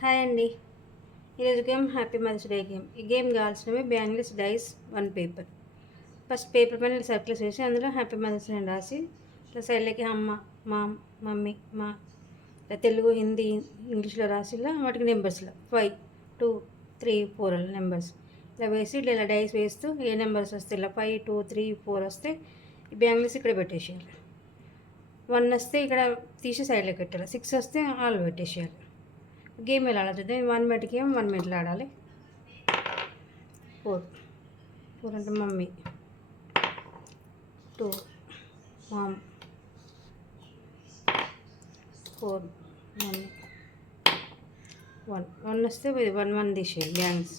హాయ్ అండి. ఈరోజు game happy mother's day game. ఈ గేమ్ కావాల్సినవి bangles, dice, 1 paper. First paper పైన సర్కిల్స్ వేసి అందులో హ్యాపీ మదర్స్ డే రాసి ఇట్లా సైడ్లకి అమ్మ, మా, మమ్మీ, మా ఇట్లా తెలుగు, హిందీ, ఇంగ్లీష్లో రాసి ఇలా వాటికి నెంబర్స్లో 5, 2, 3, 4 అలా నెంబర్స్ ఇలా వేసి ఇలా డైస్ వేస్తూ ఏ నెంబర్స్ వస్తే ఇలా 5, 2, 3, 4 వస్తే ఈ బ్యాంగిల్స్ ఇక్కడ పెట్టేసేయాలి. 1 వస్తే ఇక్కడ తీసి సైడ్లోకి పెట్టాలి. 6 వస్తే ఆల్ పెట్టేసేయాలి. గేమ్ ఎలా ఆడుతుంది? 1 మినిట్ గేమ్, 1 మినిట్లో ఆడాలి. 4 అంటే మమ్మీ, 2 మామ్, 4 మమ్మీ, 1 వస్తే 1 తీసేయాలి. బ్యాంగ్స్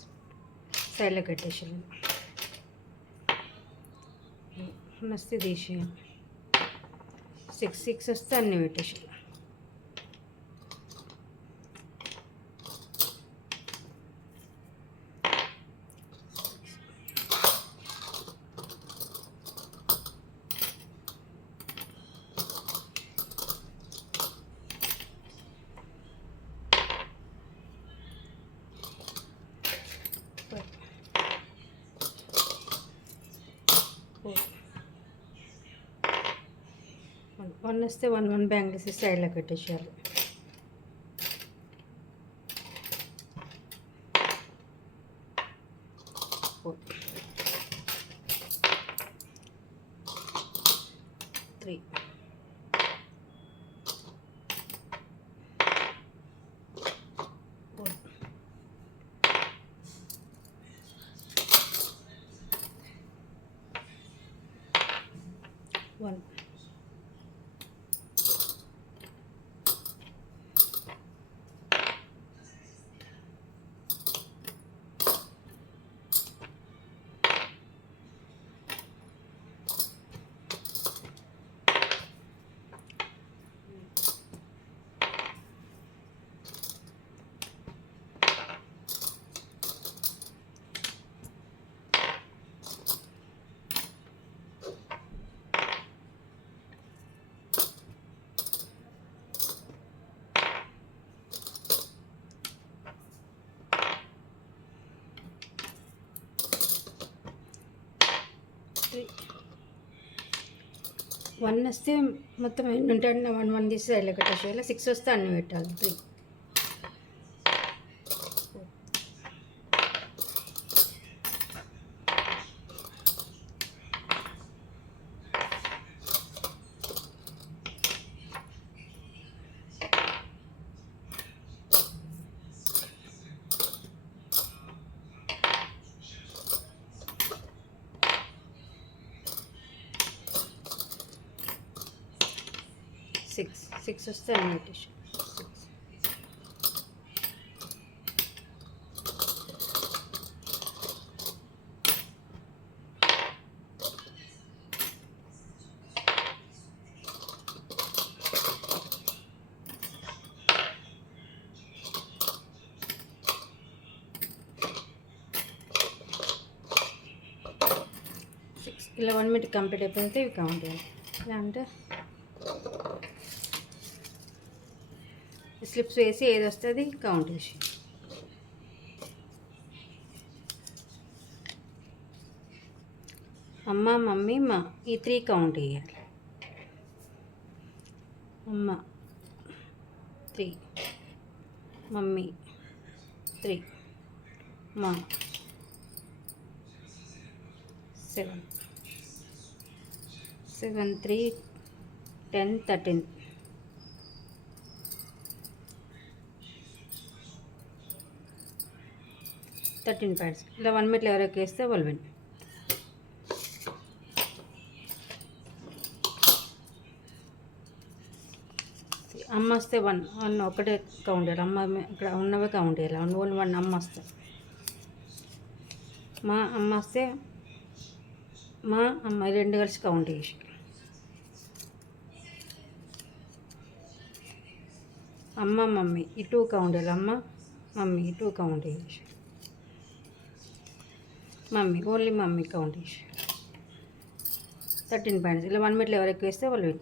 సైడ్లో కట్టేసేయాలి. 1 వస్తే తీసేయాలి. 6 వస్తే అన్నీ పెట్టేసేయాలి. వన్ వస్తే 1 బ్యాంగిల్స్ సైడ్లో కట్టేసేయాలి. 3 1 1 వస్తే మొత్తం ఎన్ని ఉంటాయండి? 1 తీసి సైడ్లో కట్టేసేయాలి. 6 వస్తే అన్నీ పెట్టాలి. 3 6 వస్తే అన్నీ పెట్టేసి 6 ఇలా 1 మినిట్ కంప్లీట్ అయిపోతే ఇవి కౌంట్ చేయాలి. ఇలా అంటే స్లిప్స్ వేసి ఏది వస్తుంది కౌంట్ చేసి అమ్మ, మమ్మీ, మా ఈ 3 కౌంట్ చేయాలి. అమ్మ 3, మమ్మీ 3, మా 7, 3, 10, 13 ప్యాడ్స్ ఇలా 1 మినిట్లో ఎవరికి వేస్తే వాళ్ళు విన్. అమ్మ వస్తే 1 ఒకటే కౌంట్ చేయాలి. అమ్మ ఇక్కడ ఉన్నవే కౌంట్ చేయాలి. ఓన్లీ 1 అమ్మ వస్తే. మా అమ్మ వస్తే మా అమ్మ 2 కలిసి కౌంట్ చేసి అమ్మ, మమ్మీ ఈ 2 కౌంట్ చేయాలి. అమ్మ, మమ్మీ ఈ 2 కౌంట్ చేసి మమ్మీ ఓన్లీ మమ్మీ కౌంట్ చేసి 13 పాయింట్స్ ఇలా 1 మినిట్లో ఎవరు ఎక్కువ వేస్తే వాళ్ళు విన్.